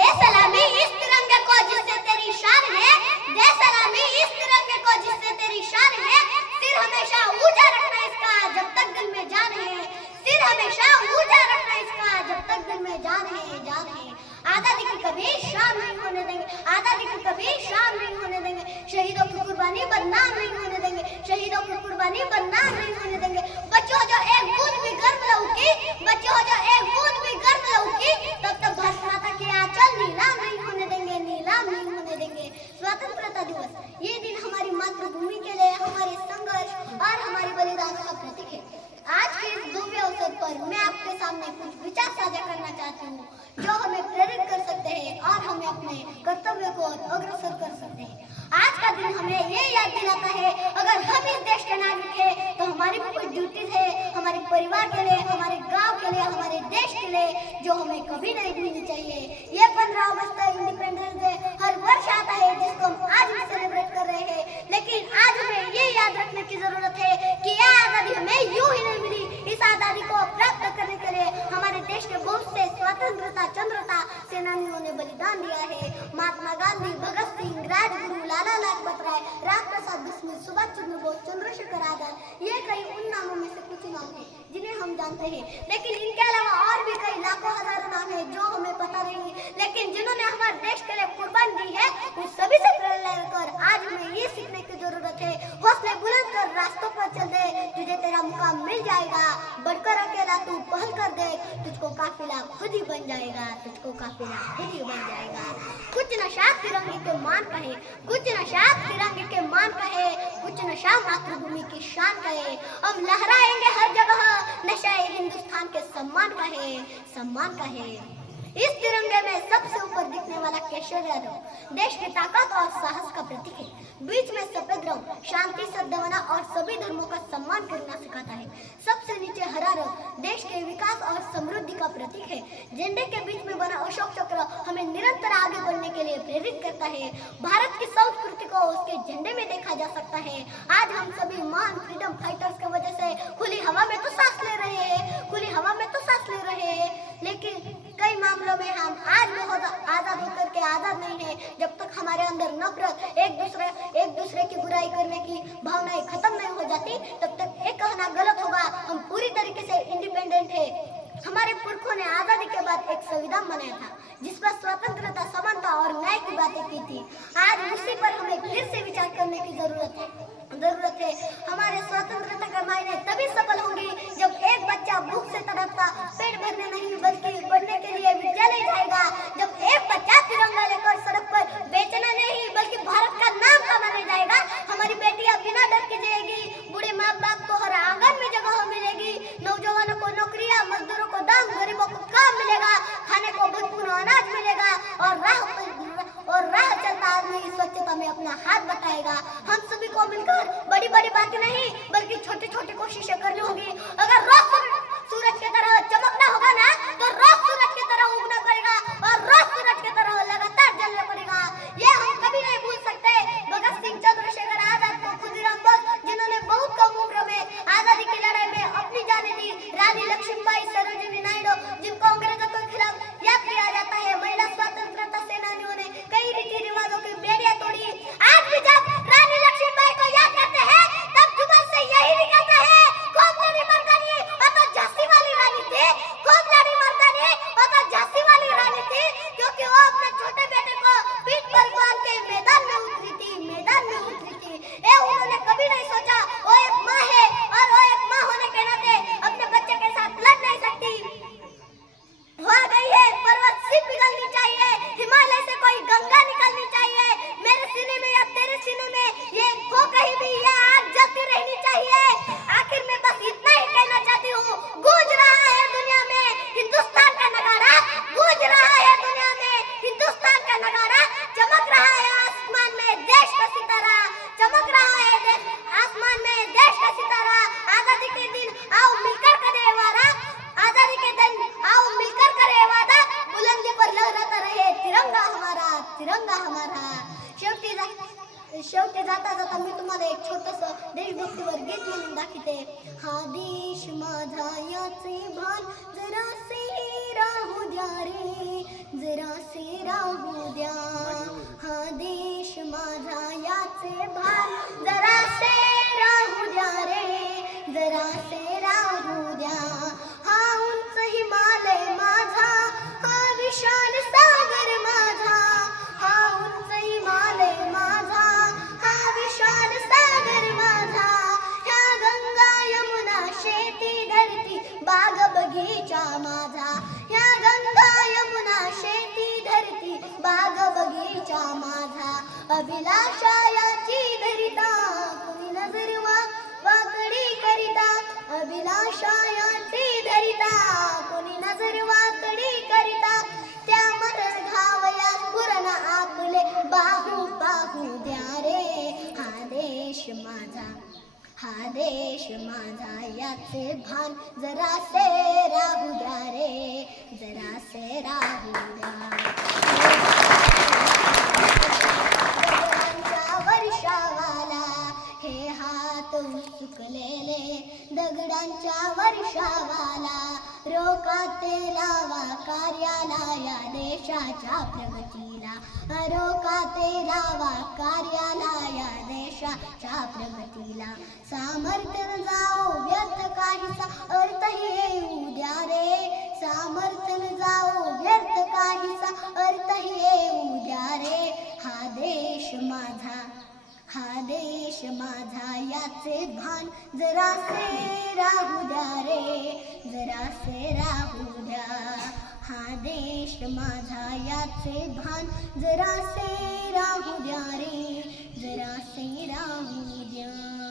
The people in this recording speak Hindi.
दे सलामी इस तिरंगे को जिससे तेरी शान है, दे सलामी इस तिरंगे को जिससे तेरी शान है। सिर हमेशा ऊंचा रखना इसका जब तक दिल में जान है, सिर हमेशा ऊंचा रखना इसका जब तक दिल में जान है, जान है। आजादी की कभी शाम नहीं होने देंगे, आजादी की कभी शाम नहीं होने देंगे। शहीदों की कुर्बानी बदनाम नहीं होने देंगे, शहीदों की कुर्बानी बदनाम नहीं होने देंगे। बच्चों जो एक बूंद भी गर्म लहू की, बच्चों जो एक बूंद भी गर्म लहू की, तब तक भारत माता के आंचल नीलाम नहीं होने देंगे, नीलाम नहीं होने देंगे। स्वतंत्रता दिवस ये दिन हमारी मातृभूमि के लिए हमारे संघर्ष और हमारे बलिदान का प्रतीक है। आज के इस भव्य अवसर पर मैं आपके सामने कुछ विचार साझा करना चाहती हूँ जो हमें प्रेरित कर सकते हैं और हमें अपने कर्तव्य को अग्रसर कर सकते हैं। आज का दिन हमें ये याद दिलाता है, अगर हम इस देश के नागरिक हैं तो हमारी भी कुछ ड्यूटीज है हमारे परिवार के लिए, हमारे गांव के लिए, हमारे देश के लिए, जो हमें कभी नहीं भूलनी चाहिए। ये 15 अगस्त इंडिपेंडेंस डे हर वर्ष आता है जिसको हम आज भी सेलिब्रेट कर रहे हैं, लेकिन आज हमें ये याद रखने की जरूरत है कि यह आजादी हमें यूं ही नहीं मिली। इस आजादी को प्राप्त करने के लिए हमारे देश के बहुत से स्वतंत्रता चंद्रता सेनानियों ने बलिदान दिया है। महात्मा गांधी, भगत सिंह, राजगुरु, लाला लाजपत राय, राम प्रसाद बिस्मिल, सुभाष चंद्र बोस, चंद्रशेखर आजाद, ये कई उन नामों में से कुछ नाम हैं जिन्हें हम जानते हैं, लेकिन इनके अलावा और भी कई लाखों हजारों नाम हैं जो हमें पता नहीं, लेकिन जिन्होंने हमारे देश के लिए कुर्बान दी है उन सभी से प्रेरणा लेकर आज हमें ये सीखने की जरूरत है, हौसले बुलंद कर रास्तों पर चल दे, तुझे तेरा मुकाम मिल जाएगा। बढ़कर अकेला तू पहल कर दे, तुझको काफिला खुद ही बन जाएगा, तुझको काफिला खुद ही बन जाएगा। कुछ नशा तिरंगे के मान का है, कुछ नशा तिरंगे के मान का है, कुछ नशा मातृभूमि की शान का है। हम लहराएंगे हर जगह, नशा हिंदुस्तान के सम्मान का है, सम्मान का है। इस तिरंगे में सबसे ऊपर दिखने वाला केशरिया रंग देश की ताकत और साहस का प्रतीक है। बीच में सफेद रंग शांति, सद्भावना और सभी धर्मों का सम्मान करना सिखाता है। सबसे नीचे हरा रंग देश के विकास और समृद्धि का प्रतीक है। झंडे के बीच में बना अशोक चक्र हमें निरंतर आगे बढ़ने के लिए प्रेरित करता है। भारत की संस्कृति को उसके झंडे में देखा जा सकता है। आज हम सभी महान फ्रीडम फाइटर्स की वजह से खुली हवा में तो सांस ले रहे हैं, खुली हवा में तो सांस ले रहे हैं, लेकिन कई मामलों में हम आज भी आजाद होकर के आजाद नहीं है। जब तक हमारे अंदर नफरत, एक दूसरे की बुराई करने की भावनाएं खत्म नहीं हो जाती, तब तक ये कहना गलत होगा हम पूरी तरीके से इंडिपेंडेंट है। हमारे पुरखों ने आजादी के बाद एक संविधान बनाया था जिस पर स्वतंत्रता, समानता और न्याय की बातें की थी। आज उसी पर हमें फिर से विचार करने की जरूरत है। हमारे स्वतंत्रता के मायने तभी सफल होंगी जब एक बच्चा भूख से तड़पता पेट भरने नहीं बल्कि पढ़ने के लिए विद्यालय जाएगा, जब एक बच्चा तिरंगा लेकर सड़क पर बेचना नहीं बल्कि भारत का नाम कमाने जाएगा। हमारी बेटियां बिना डर के जाएगी, बूढ़े माँ बाप को हर आंगन में जगह मिलेगी, नौजवानों को नौकरियां, मजदूरों को दाम, गरीबों को काम मिलेगा, खाने को भरपूर अनाज मिलेगा और राह चलता आदमी स्वच्छता में अपना हाथ बताएगा। हम सभी को मिलकर बड़ी बड़ी बातें नहीं बल्कि छोटी छोटी कोशिशें करनी होगी। अगर रोज सूरज की तरह चमकना होगा ना तो रोज सूरज की तरह उगना पड़ेगा और रोज सूरज की तरह लगातार जलना पड़ेगा। ये हम कभी नहीं भूल सकते भगत सिंह, चंद्रशेखर आजाद को, खुदीराम बोस जिन्होंने बहुत कम उम्र में आजादी की लड़ाई में अपनी जानें दी, रानी लक्ष्मीबाई, सरोजिनी नायडू जिनको अंग्रेजों के खिलाफ याद किया जाता है, महिला स्वतंत्रता सेनानियों ने कई रीति रिवाजों की बेड़ियां तोड़ी। आज भी जब रानी लक्ष्मीबाई को याद करते हैं तब जुबान से यही निकलता है, खूब लड़ी मर्दानी और तो झांसी वाली रानी थी, खूब लड़ी मर्दानी और तो झांसी वाली रानी थी, क्योंकि वो अपने छोटे बेटे को पीठ पर बांध के मैदान में उतरी थी, मैदान में उतरी थी। ये उन्होंने कभी नहीं सोचा वो एक माँ है और वो एक माँ होने के नाते अपने बच्चे के साथ लड़ नहीं सकती। हो गई है पर्वत से पिघलनी चाहिए, हिमालय से कोई गंगा निकलनी चाहिए, मेरे सीने में या तेरे सीने में ये हो कहीं भी ये आग जलती रहनी चाहिए। आखिर में बस इतना ही कहना चाहती हूँ, गूंज रहा है दुनिया में हिंदुस्तान का नगारा, गूंज रहा है दुनिया में हिंदुस्तान का नगारा, चमक रहा है आसमान में देश का सितारा, चमक रहा है आसमान में देश का सितारा। आजादी के दिन आओ मिलकर करें वादा, आजादी के दिन आओ मिलकर करें वादा, बुलंदी पर लहराता रहे तिरंगा हमारा, तिरंगा हमारा। शेवटी जाता जाता मी तुम्हाला एक छोटंसं देशभक्तीवर गीत म्हणून दाखवते। हा देश माझा याचे भान जरासे राहू द्या रे, जरासे भावया माझा अभिलाषा याची धरिता कुणी नजर वाकडी करिता अभिलाषा याची धरिता कुणी नजर वाकडी करिता त्या मरण घावया स्फुरण आपले बाहू बाहू द्या रे हा देश माझा याचे भान जरासे राहू द्या रे जरासे राहू द्या दगडांच्या वर्षावाला हे हात सुकलेले दगडांच्या वर्षावाला रोकाते लावा कार्याला या देशाच्या प्रगतीला रोकाते लावा कार्याला या देशाच्या प्रगतीला सामर्थ्य जाओ व्यर्थ काहीसा अर्थ येऊ द्या रे सामर्थ्य जाओ व्यर्थ काहीसा अर्थ येऊ द्या रे हा देश माझा याचे भान जरासे राहू द्या रे जरासे राहू द्या हा देश माझा याचे भान जरासे राहू द्या रे जरासे राहू द्या